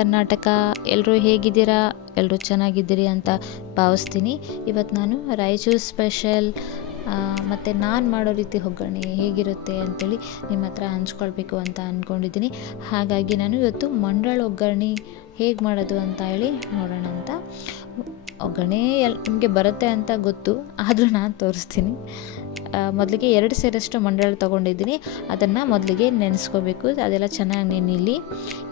ಕರ್ನಾಟಕ ಎಲ್ಲರೂ ಹೇಗಿದ್ದೀರಾ? ಎಲ್ಲರೂ ಚೆನ್ನಾಗಿದ್ದೀರಿ ಅಂತ ಭಾವಿಸ್ತೀನಿ. ಇವತ್ತು ನಾನು ರಾಯಚೂರು ಸ್ಪೆಷಲ್ ಮತ್ತು ನಾನು ಮಾಡೋ ರೀತಿ ಒಗ್ಗರಣೆ ಹೇಗಿರುತ್ತೆ ಅಂತೇಳಿ ನಿಮ್ಮ ಹತ್ರ ಹಂಚ್ಕೊಳ್ಬೇಕು ಅಂತ ಅಂದ್ಕೊಂಡಿದ್ದೀನಿ ಹಾಗಾಗಿ ನಾನು ಇವತ್ತು ಮಂಡಳ ಒಗ್ಗರಣೆ ಹೇಗೆ ಮಾಡೋದು ಅಂತ ಹೇಳಿ ನೋಡೋಣ ಅಂತ. ಒಗ್ಗರಣೆ ಎಲ್, ನಿಮಗೆ ಬರುತ್ತೆ ಅಂತ ಗೊತ್ತು, ಆದರೂ ನಾನು ತೋರಿಸ್ತೀನಿ. ಮೊದಲಿಗೆ ಎರಡು ಸೇರಷ್ಟು ಮಂಡಾಳು ತೊಗೊಂಡಿದ್ದೀನಿ. ಅದನ್ನು ಮೊದಲಿಗೆ ನೆನೆಸ್ಕೋಬೇಕು. ಅದೆಲ್ಲ ಚೆನ್ನಾಗಿ ನೆನೆಯಲಿ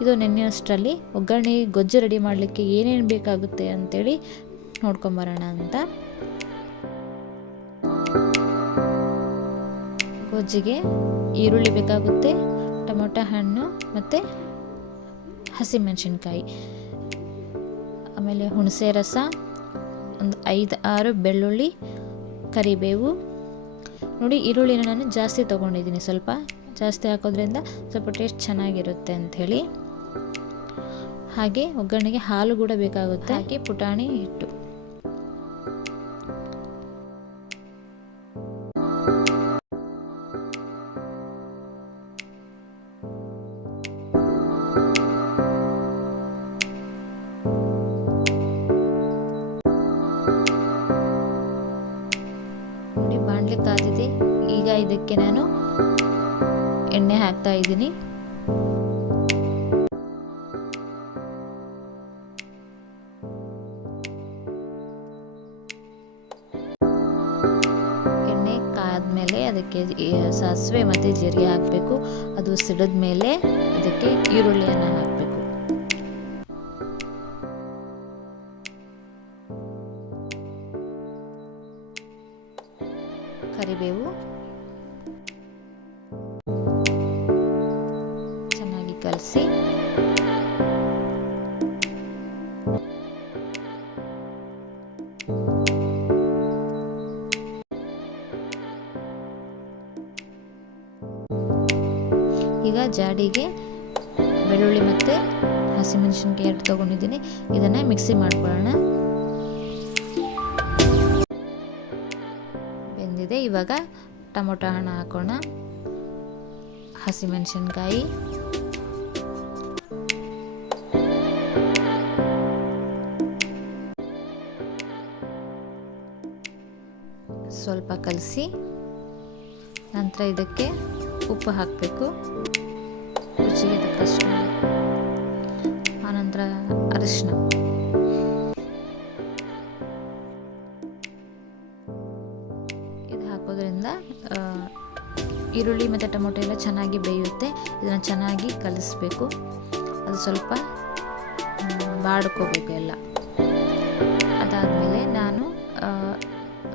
ಇದು ನೆನೆಯೋಷ್ಟರಲ್ಲಿ ಒಗ್ಗರಣೆ, ಗೊಜ್ಜು ರೆಡಿ ಮಾಡಲಿಕ್ಕೆ ಏನೇನು ಬೇಕಾಗುತ್ತೆ ಅಂತೇಳಿ ನೋಡ್ಕೊಂಬರೋಣ ಅಂತ. ಗೊಜ್ಜಿಗೆ ಈರುಳ್ಳಿ ಬೇಕಾಗುತ್ತೆ, ಟೊಮೊಟೊ ಹಣ್ಣು ಮತ್ತು ಹಸಿಮೆಣಸಿನ್ಕಾಯಿ. ಆಮೇಲೆ ಹುಣಸೆ ರಸ, ಒಂದು ಐದು ಆರು ಬೆಳ್ಳುಳ್ಳಿ, ಕರಿಬೇವು ನೋಡಿ ಈರುಳ್ಳಿನ ನಾನು ಜಾಸ್ತಿ ತೊಗೊಂಡಿದ್ದೀನಿ. ಸ್ವಲ್ಪ ಜಾಸ್ತಿ ಹಾಕೋದ್ರಿಂದ ಸ್ವಲ್ಪ ಟೇಸ್ಟ್ ಚೆನ್ನಾಗಿರುತ್ತೆ ಅಂಥೇಳಿ ಹಾಗೆ ಒಗ್ಗರಣೆಗೆ ಹಾಲು ಕೂಡ ಬೇಕಾಗುತ್ತೆ. ಹಾಗೆ ಪುಟಾಣಿ ಹಿಟ್ಟು. ಈಗ ಇದಕ್ಕೆ ನಾನು ಎಣ್ಣೆ ಹಾಕ್ತಾ ಇದ್ದೀನಿ. ಎಣ್ಣೆ ಕಾದ್ಮೇಲೆ ಅದಕ್ಕೆ ಸಾಸಿವೆ ಮತ್ತು ಜೀರಿಗೆ ಹಾಕಬೇಕು. ಅದು ಸಿಡಿದ ಮೇಲೆ ಅದಕ್ಕೆ ಈರುಳ್ಳಿಯನ್ನು ಹಾಕಬೇಕು. ಕರಿಬೇವು. ಚೆನ್ನಾಗಿ ಕಲಸಿ. ಈಗ ಜಾಡಿಗೆ ಬೆಳ್ಳುಳ್ಳಿ ಮತ್ತು ಹಸಿಮೆಣಸಿನ್ಕಾಯಿ ಎರಡು ತೊಗೊಂಡಿದ್ದೀನಿ. ಇದನ್ನು ಮಿಕ್ಸಿ ಮಾಡ್ಕೊಳ್ಳೋಣ. ಬೆಂದಿದೆ. ಇವಾಗ ಟೊಮೊಟೊ ಹಣ್ಣು ಹಾಕೋಣ. ಹಸಿಮೆಣಸಿನ್ಕಾಯಿ ಸ್ವಲ್ಪ ಕಲಸಿ ನಂತರ ಇದಕ್ಕೆ ಉಪ್ಪು ಹಾಕಬೇಕು. ರುಚಿಗೆ ತಕ್ಕಷ್ಟು. ಆನಂತರ ಅರಿಶಿನ ಈರುಳ್ಳಿ ಮತ್ತು ಟೊಮೊಟೊ ಎಲ್ಲ ಚೆನ್ನಾಗಿ ಬೇಯುತ್ತೆ. ಇದನ್ನು ಚೆನ್ನಾಗಿ ಕಲಿಸ್ಬೇಕು. ಅದು ಸ್ವಲ್ಪ ಬಾಡ್ಕೋಬೇಕು ಎಲ್ಲ. ಅದಾದಮೇಲೆ ನಾನು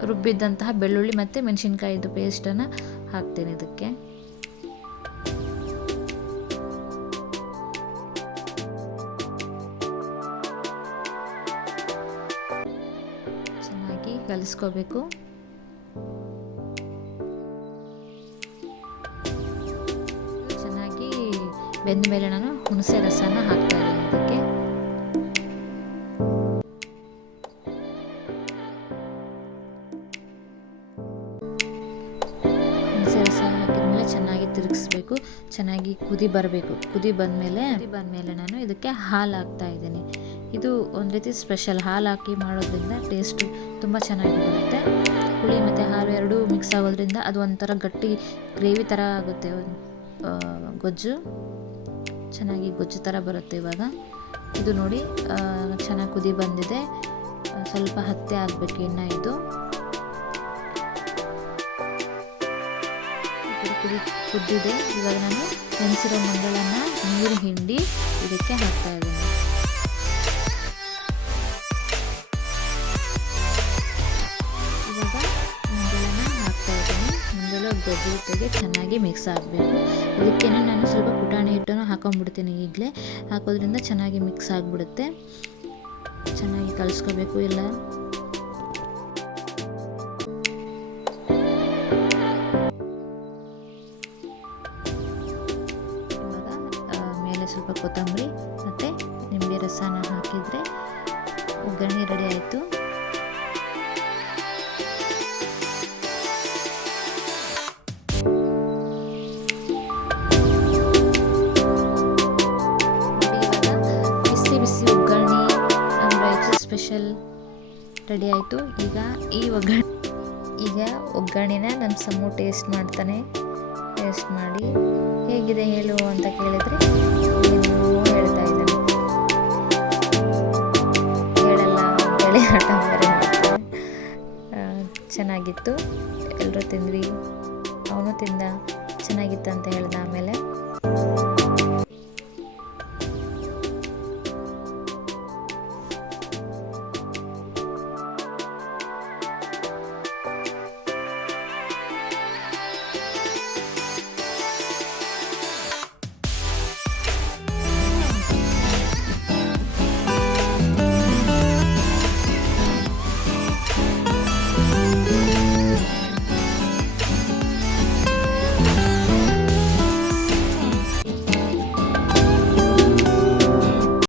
ರುಬ್ಬಿದ್ದಂತಹ ಬೆಳ್ಳುಳ್ಳಿ ಮತ್ತು ಮೆಣಸಿನ್ಕಾಯಿದು ಪೇಸ್ಟನ್ನು ಹಾಕ್ತೀನಿ ಇದಕ್ಕೆ. ಚೆನ್ನಾಗಿ ಕಲಿಸ್ಕೋಬೇಕು. ಬೆಂದ ಮೇಲೆ ನಾನು ಹುಣಸೆ ರಸನ ಹಾಕ್ತಾ ಇದ್ದೀನಿ ಇದಕ್ಕೆ. ಹುಣಸೆ ರಸ ಹಾಕಿದ್ಮೇಲೆ ಚೆನ್ನಾಗಿ ತಿರುಗಿಸ್ಬೇಕು, ಚೆನ್ನಾಗಿ ಕುದಿ ಬರಬೇಕು. ಕುದಿ ಬಂದಮೇಲೆ ಕುದಿ ಬಂದಮೇಲೆ ನಾನು ಇದಕ್ಕೆ ಹಾಲು ಹಾಕ್ತಾ ಇದ್ದೀನಿ. ಇದು ಒಂದು ರೀತಿ ಸ್ಪೆಷಲ್, ಹಾಲು ಹಾಕಿ ಮಾಡೋದ್ರಿಂದ ಟೇಸ್ಟು ತುಂಬ ಚೆನ್ನಾಗಿ ಬರುತ್ತೆ. ಹುಳಿ ಮತ್ತು ಹಾಲು ಎರಡೂ ಮಿಕ್ಸ್ ಆಗೋದ್ರಿಂದ ಅದು ಒಂಥರ ಗಟ್ಟಿ ಗ್ರೇವಿ ಥರ ಆಗುತ್ತೆ ಗೊಜ್ಜು. ಚೆನ್ನಾಗಿ ಗೊಜ್ಜು ಥರ ಬರುತ್ತೆ ಇವಾಗ. ಇದು ನೋಡಿ ಚೆನ್ನಾಗಿ ಕುದಿ ಬಂದಿದೆ. ಸ್ವಲ್ಪ ಹತ್ತೆ ಆಗಬೇಕು ಇನ್ನು ಇದು. ಕುದಿ, ಕುದ್ದಿದೆ. ಇವಾಗ ನಾನು ನೆನೆಸಿರೋ ಮಂಡಳನ ನೀರು ಹಿಂಡಿ ಇದಕ್ಕೆ ಹಾಕ್ತಾ ಇದ್ದೀನಿ. ಜೊತೆಗೆ ಚೆನ್ನಾಗಿ ಮಿಕ್ಸ್ ಆಗಬೇಕು. ಅದಕ್ಕೆ ನಾನು ಸ್ವಲ್ಪ ಪುಟಾಣಿ ಹಿಟ್ಟನ್ನು ಹಾಕೊಂಡ್ಬಿಡ್ತೀನಿ ಈಗಲೇ. ಹಾಕೋದ್ರಿಂದ ಚೆನ್ನಾಗಿ ಮಿಕ್ಸ್ ಆಗಿಬಿಡುತ್ತೆ. ಚೆನ್ನಾಗಿ ಕಲಿಸ್ಕೋಬೇಕು ಎಲ್ಲ. ಮೇಲೆ ಸ್ವಲ್ಪ ಕೊತ್ತಂಬರಿ ಮತ್ತು ನಿಂಬೆ ರಸನ ಹಾಕಿದರೆ ಒಗ್ಗರಣೆ ರೆಡಿ ಆಯಿತು. ಸ್ಪೆಷಲ್ ರೆಡಿ ಆಯಿತು. ಈಗ ಈ ಒಗ್ಗರಣೆ, ಈಗ ಒಗ್ಗರಣೆನ ನಮ್ಮ ಸಮ್ಮು ಟೇಸ್ಟ್ ಮಾಡ್ತಾನೆ. ಟೇಸ್ಟ್ ಮಾಡಿ ಹೇಗಿದೆ ಹೇಳು ಅಂತ ಕೇಳಿದರೆ ಹೇಳ್ತಾ ಇದ್ದಾನೆ. ಹೇಳಲ್ಲ ಹೇಳಿ ಆಟ ಬೇರೆ ಚೆನ್ನಾಗಿತ್ತು. ಎಲ್ಲರೂ ತಿಂದ್ವಿ. ಅವನು ತಿಂದ. ಚೆನ್ನಾಗಿತ್ತು ಅಂತ ಹೇಳ್ದ.